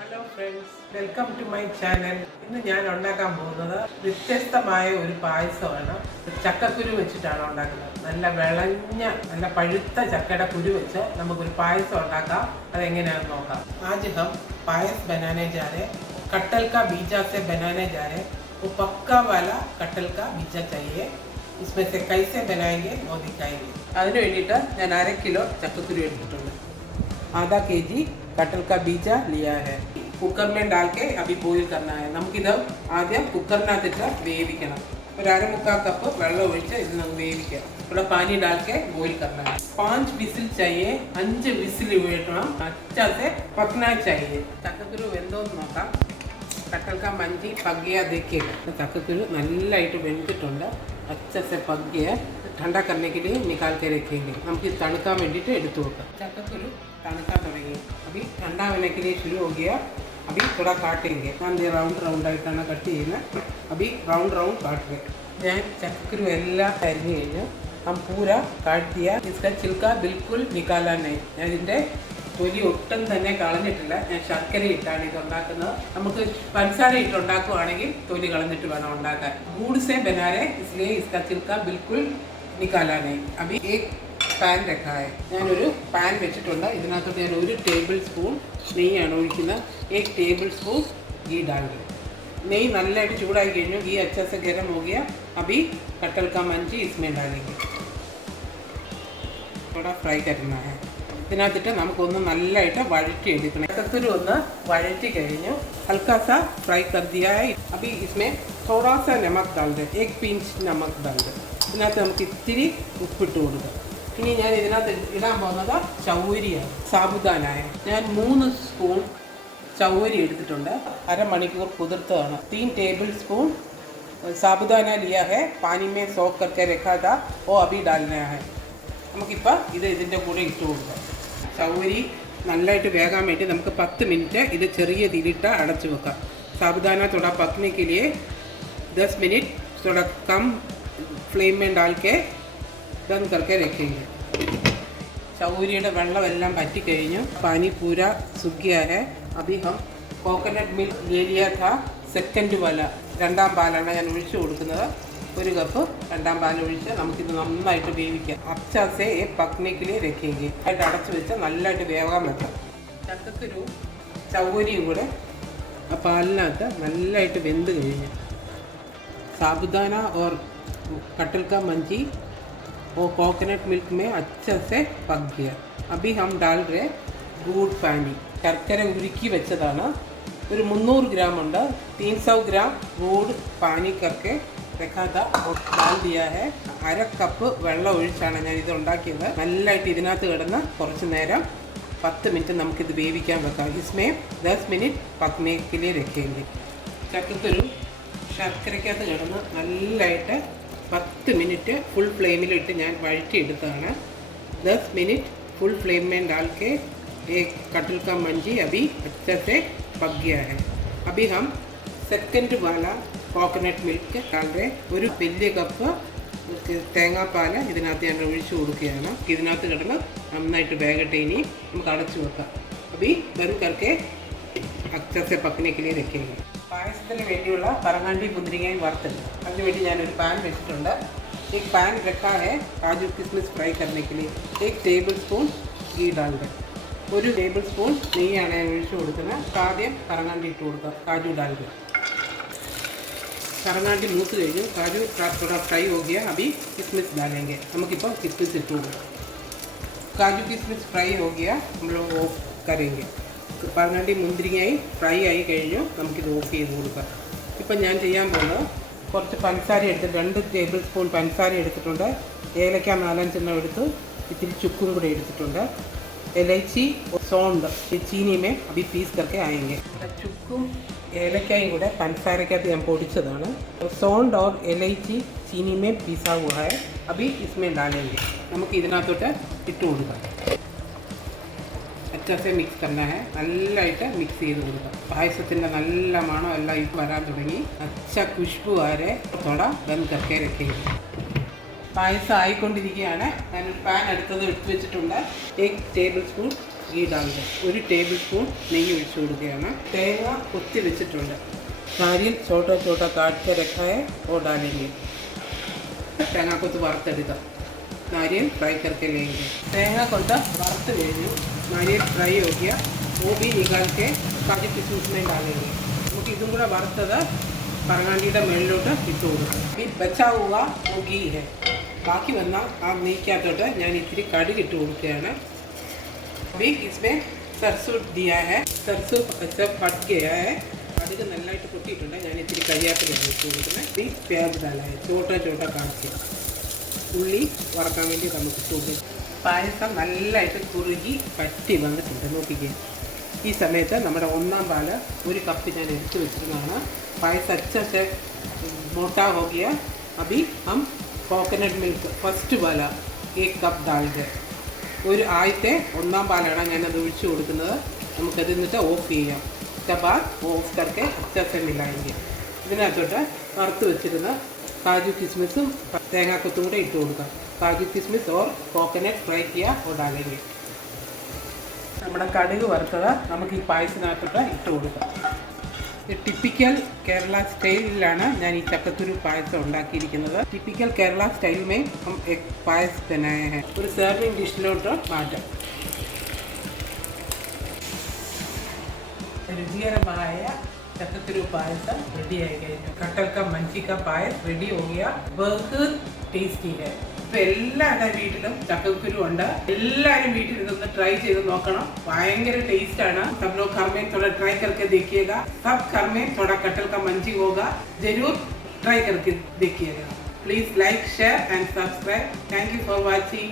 Hello friends, welcome to my channel. ഇന്ന് ഞാൻ ഉണ്ടാക്കാൻ പോകുന്നത് വ്യത്യസ്തമായ ഒരു പായസമാണ്. ചക്കക്കുരു വെച്ചിട്ടാണ് ഉണ്ടാക്കുന്നത്. നല്ല വിളഞ്ഞ നല്ല പഴുത്ത ചക്കയുടെ കുരു വെച്ച് നമുക്കൊരു പായസം ഉണ്ടാക്കാം. അതെങ്ങനെയാണെന്ന് നോക്കാം. आज हम पायस बनाने जा रहे हैं. कटहल का बीजा से बनाने जा रहे हैं. वो पक्का वाला कटहल का बीजा चाहिए. इसमें से कैसे बनाएंगे वो दिखाएंगे. അതിന് വേണ്ടിയിട്ട് ഞാൻ 1/2 കിലോ ചക്കക്കുരു എടുത്തിട്ടുണ്ട്. आधा केजी कटहल का बीजा लिया है. कुकर में डाल के अभी बॉईल करना है. നമുക്കിത് ആദ്യം കുക്കറിനകത്തിട്ട് വേവിക്കണം. ഒരു 1/4 കപ്പ് വെള്ളം ഒഴിച്ച് ഇത് നമുക്ക് വേവിക്കാം. थोड़ा पानी डाल के बॉईल करना है. 5 विसिल चाहिए. 5 विसिल വേണം. अच्छा से पकना चाहिए. ചക്കക്കുരു വെന്തോന്ന് നോക്കാം. कटहल का मंजी पक गया देखिएगा. ചക്കക്കുരു നല്ലതായിട്ട് വെന്തിട്ടുണ്ട്. अच्छा से पक गया. ठंडा करने के लिए निकाल के रखेंगे. നമുക്ക് തണുക്കാൻ വേണ്ടിയിട്ട് എടുത്തു വെക്കാം. ചക്കക്കുരു तनका തുടങ്ങി. अभी ठंडा होने के लिए शुरू हो गया. अभी थोड़ा काटेंगे. ഞാൻ റൗണ്ട് ആയിട്ടാണ് കട്ട് ചെയ്യുന്നത്. अभी राउंड काट रहे. ഞാൻ ചക്കക്കുരു എല്ലാം അരിഞ്ഞു കഴിഞ്ഞു. हम पूरा काट दिया. इसका छिलका बिल्कुल निकाला नहीं. ഞാൻ ഇതിൻ്റെ തൊലി ഒട്ടും തന്നെ കളഞ്ഞിട്ടില്ല. ഞാൻ ശർക്കര ഇട്ടാണ് ഇത് ഉണ്ടാക്കുന്നത്. നമുക്ക് പഞ്ചസാര ഇട്ടുണ്ടാക്കുകയാണെങ്കിൽ തൊലി കളഞ്ഞിട്ട് വേണം ഉണ്ടാക്കാൻ. ഗൂഡ് से बना रहे इसलिए इसका छिलका बिल्कुल निकाला नहीं. अभी एक പാൻ രഖായ. ഞാനൊരു പാൻ വെച്ചിട്ടുണ്ട്. ഇതിനകത്തോട്ട് ഞാൻ 1 ടേബിൾ സ്പൂൺ നെയ്യാണ് ഒഴിക്കുന്നത്. 1 ടേബിൾ സ്പൂൺ घी डाल रहे. നെയ്യ് നല്ലതായിട്ട് ചൂടായി കഴിഞ്ഞു. घी अच्छा से गर्म हो गया. अभी कटहल का मंजी इसमें डालेंगे. थोड़ा फ्राई करना है. ഇതിനകത്തിട്ട് നമുക്കൊന്ന് നല്ലതായിട്ട് വഴറ്റി എടുക്കണം. ചക്കക്കുരു ഒന്ന് വഴറ്റി കഴിഞ്ഞു. हल्का सा फ्राई कर दिया है. अभी इसमें थोड़ा सा नमक डाल दे. 1 पिंच नमक डाल दे. ഇതിനകത്ത് നമുക്ക് ഇത്തിരി ഉപ്പിട്ട് കൊടുക്കാം. ഇനി ഞാൻ ഇതിനകത്ത് ഇടാൻ പോകുന്നത് ചൗവരിയാണ്. സാബുദാനായ ഞാൻ 3 സ്പൂൺ ചൗവരി എടുത്തിട്ടുണ്ട്. അരമണിക്കൂർ കുതിർത്തതാണ്. 3 टेबल स्पून साबुदाना लिया है. पानी में सोक करके रखा था. वो अभी डालना है. നമുക്കിപ്പോൾ ഇതിൻ്റെ കൂടെ ഇട്ട് കൊടുക്കാം. ചൗവരി നല്ലതായിട്ട് വേകാൻ വേണ്ടി നമുക്ക് 10 മിനിറ്റ് ഇത് ചെറിയ തീയിലിട്ട് അടച്ചു വെക്കാം. साबुदाना थोड़ा पकने के लिए 10 मिनट थोड़ा कम फ्लेम में डाल के बंद करके रखेंगे. ചൗവരിയുടെ വെള്ളമെല്ലാം പറ്റിക്കഴിഞ്ഞു. पानी पूरा सूख गया है. अभी हम കോക്കനട്ട് മിൽക്ക് ले लिया था. സെക്കൻഡ് वाला രണ്ടാം പാലാണ് ഞാൻ ഒഴിച്ചു കൊടുക്കുന്നത്. 1 കപ്പ് രണ്ടാം പാൽ ഒഴിച്ച് നമുക്കിത് നന്നായിട്ട് വേവിക്കാം. अच्छा से पकने के लिए रखेंगे. ആയിട്ട് അടച്ചു വെച്ച് നല്ലതായിട്ട് വേവാൻ വെക്കാം. ചക്കക്കുരു ചൗവരിയും കൂടെ ആ പാലിനകത്ത് നല്ലതായിട്ട് വെന്ത് കഴിഞ്ഞു. साबुदाना और कटहल का मंजी और कोकोनट मिल्क में अच्छे से पक गया. अभी हम डाल रहे गुड़ पानी. ശർക്കര ഉരുക്കി വെച്ചതാണ്. ഒരു 300 ഗ്രാം ഉണ്ട്. 300 ഗ്രാം ഗൂഡ് പാനി करके रखा था और डाल दिया है. 1/2 കപ്പ് വെള്ളം ഒഴിച്ചാണ് ഞാൻ ഇത് ഉണ്ടാക്കിയത്. നല്ലതായിട്ട് ഇതിനകത്ത് കിടന്ന് കുറച്ച് നേരം 10 മിനിറ്റ് നമുക്കിത് വേവിക്കാൻ വെക്കാം. इसमें 10 मिनट पकने के लिए रखेंगे. ചക്കക്കുരു ശർക്കരയ്ക്കകത്ത് കിടന്ന് നല്ലതായിട്ട് 10 മിനിറ്റ് ഫുൾ ഫ്ലെയിമിലിട്ട് ഞാൻ വഴറ്റിയെടുത്തതാണ്. 10 मिनट फुल फ्लेम में डाल के एक कटहल का मंजी अभी अच्छे से पक गया है. अभी हम सेकंड वाला കോക്കനട്ട് മിൽക്ക് डाल रहे. ഒരു വലിയ കപ്പ് തേങ്ങാപ്പാൽ ഇതിനകത്ത് ഞാൻ ഒഴിച്ചു കൊടുക്കുകയാണ്. ഇതിനകത്ത് കിടന്ന് നന്നായിട്ട് വേകട്ടെ. ഇനി നമുക്ക് അടച്ചു വെക്കാം. अभी बंद करके अच्छे से पकने के लिए रखेंगे. പായസത്തിന് വേണ്ടിയുള്ള പറങ്ങാണ്ടി മുന്തിരിങ്ങയും വറുത്തെടുക്കും. അതിനുവേണ്ടി ഞാനൊരു പാൻ വെച്ചിട്ടുണ്ട്. एक पैन रखा है काजू किशमिश फ्राई करने के लिए. 1 टेबल स्पून घी डाल दें. 1 टेबल स्पून നെയ്യാണ് ഞാൻ ഒഴിച്ചു കൊടുക്കുന്നത്. ആദ്യം പറങ്ങാണ്ടി ഇട്ട് കൊടുക്കുക. काजू डाल दें. പറങ്ങാണ്ടി മൂത്ത് കഴിഞ്ഞു. काजू थोड़ा फ्राई हो गया. अभी किशमिश डालेंगे. നമുക്കിപ്പോൾ किशमिश ഇട്ട് കൊടുക്കാം. काजू किशमिश फ्राई हो गया. हम लोग ऑफ करेंगे. പറങ്ങാണ്ടി മുന്തിരിങ്ങയായി ഫ്രൈ ആയി കഴിഞ്ഞു. നമുക്കിത് ഓഫ് ചെയ്ത് കൊടുക്കാം. ഇപ്പം ഞാൻ ചെയ്യാൻ പോകുന്നത് കുറച്ച് പഞ്ചസാര എടുത്ത് 2 ടേബിൾ സ്പൂൺ പഞ്ചസാര എടുത്തിട്ടുണ്ട്. ഏലക്ക 4-5 എണ്ണം എടുത്ത് ഇത്തിരി ചുക്കും കൂടെ എടുത്തിട്ടുണ്ട്. इलायची और सौंठ चीनी में अभी पीस करके आएंगे. ചുക്കും ഏലക്കയും കൂടെ പഞ്ചസാരക്കകത്ത് ഞാൻ പൊടിച്ചതാണ്. सौंठ और इलायची चीनी में पीसा हुआ है. अभी इसमें डालेंगे. നമുക്ക് ഇതിനകത്തോട്ട് ഇട്ട് കൊടുക്കാം. अच्छा से मिक्स करना है. നല്ലതായിട്ട് മിക്സ് ചെയ്ത് കൊടുക്കാം. പായസത്തിൻ്റെ നല്ല മണം എല്ലാം ഇപ്പോൾ വരാൻ തുടങ്ങി. अच्छा खुशबू आ रहा है. थोड़ा बंद करके रखेंगे. പായസം ആയിക്കൊണ്ടിരിക്കുകയാണ്. ഞാനൊരു പാൻ എടുത്തത് എടുത്ത് വെച്ചിട്ടുണ്ട്. 1 ടേബിൾ സ്പൂൺ घी डाल दें. 1 टेबल स्पून നെയ്യ് ഒഴിച്ചു കൊടുക്കുകയാണ്. തേങ്ങ കൊത്തി വെച്ചിട്ടുണ്ട്. नारियल छोटा छोटा काट के रखा है वो डालेंगे. തേങ്ങ കൊത്ത് വറുത്തെടുക്കാം. नारियल फ्राई करके लेंगे. തേങ്ങ കൊണ്ട് വറുത്ത് കഴിഞ്ഞു. नारियल फ्राई हो गया. वो भी निकाल के काजू किशमिश में डालेंगे. നമുക്ക് ഇതും കൂടെ വറുത്തത് പറങ്ങാണ്ടിയുടെ മേളിലോട്ട് ഇട്ട് കൊടുക്കാം. ഈ ബച്ചാ हुआ वो घी है. ബാക്കി വന്ന ആ നെയ്ക്കകത്തോട്ട് ഞാൻ ഇത്തിരി കടുക് ഇട്ട് കൊടുക്കുകയാണ്. अभी इसमें सरसों दिया है. सरसों अच्छा फट गया है. കടുക് നല്ലതായിട്ട് പൊട്ടിയിട്ടുണ്ട്. ഞാൻ ഇത്തിരി കരിയാപ്പില ഇട്ട് കൊടുക്കുന്നത്. ഈ പ്യാജ് डाला है छोटा छोटा काट के. ഉള്ളി വറക്കാൻ വേണ്ടി നമുക്ക് ഇട്ട് കൊടുക്കും. പായസം നല്ലതായിട്ട് കുറുകി പറ്റി വന്നിട്ടുണ്ട്. നോക്കിക്കുക. ഈ സമയത്ത് നമ്മുടെ ഒന്നാം പാല് 1 കപ്പ് ഞാൻ എടുത്ത് വെച്ചിരുന്നതാണ്. पायस अच्छा से मोटा हो गया. अभी हम कोकोनट मिल्क फर्स्ट वाला 1 कप डाल दें. ഒരു ആദ്യത്തെ ഒന്നാം പാലാണ് ഞാനത് ഒഴിച്ചു കൊടുക്കുന്നത്. നമുക്കത് എന്നിട്ട് ഓഫ് ചെയ്യാം. उसके बाद ഓഫ് करके अच्छा से मिलाएंगे. ഇതിനകത്തോട്ട് വറുത്ത് വെച്ചിരുന്ന കാജു കിസ്മിസും തേങ്ങാക്കൊത്തും കൂടെ ഇട്ട് കൊടുക്കാം. കാജു കിസ്മിസ് और कोकोनट फ्राई किया वो डालेंगे. നമ്മുടെ കടുക് വറുത്തത് നമുക്ക് ഈ പായസത്തിനകത്തോട്ട് ഇട്ട് കൊടുക്കാം. टिपिकल केरला स्टाइलिലാണ് ഞാൻ ഈ ചക്കത്തുരു പായസം ഉണ്ടാക്കിയിരിക്കുന്നത്. टिपिकल केरला स्टाइल में हम एक पायस बनाए हैं. ഒരു സർവിംഗ് ഡിഷിലോട്ട് മാറ്റാം. രുചികരമായ ചക്കത്തുരു പായസം റെഡിയായി കഴിഞ്ഞു. കട്ടൽ കാ മഞ്ചി കാ പായസ് റെഡി हो गया. बहुत टेस्टी है. ഇപ്പോൾ എല്ലാവരുടെ വീട്ടിലും ചക്കക്കുരു ഉണ്ട്. എല്ലാവരും വീട്ടിൽ ഇതൊന്ന് ട്രൈ ചെയ്ത് നോക്കണം. ഭയങ്കര ടേസ്റ്റ് ആണ്. सब लोग घर में थोड़ा ट्राई करके देखिएगा. सब घर में थोड़ा कटहल का मंजी होगा. जरूर ट्राई करके देखिएगा. Please like share and subscribe. Thank you for watching.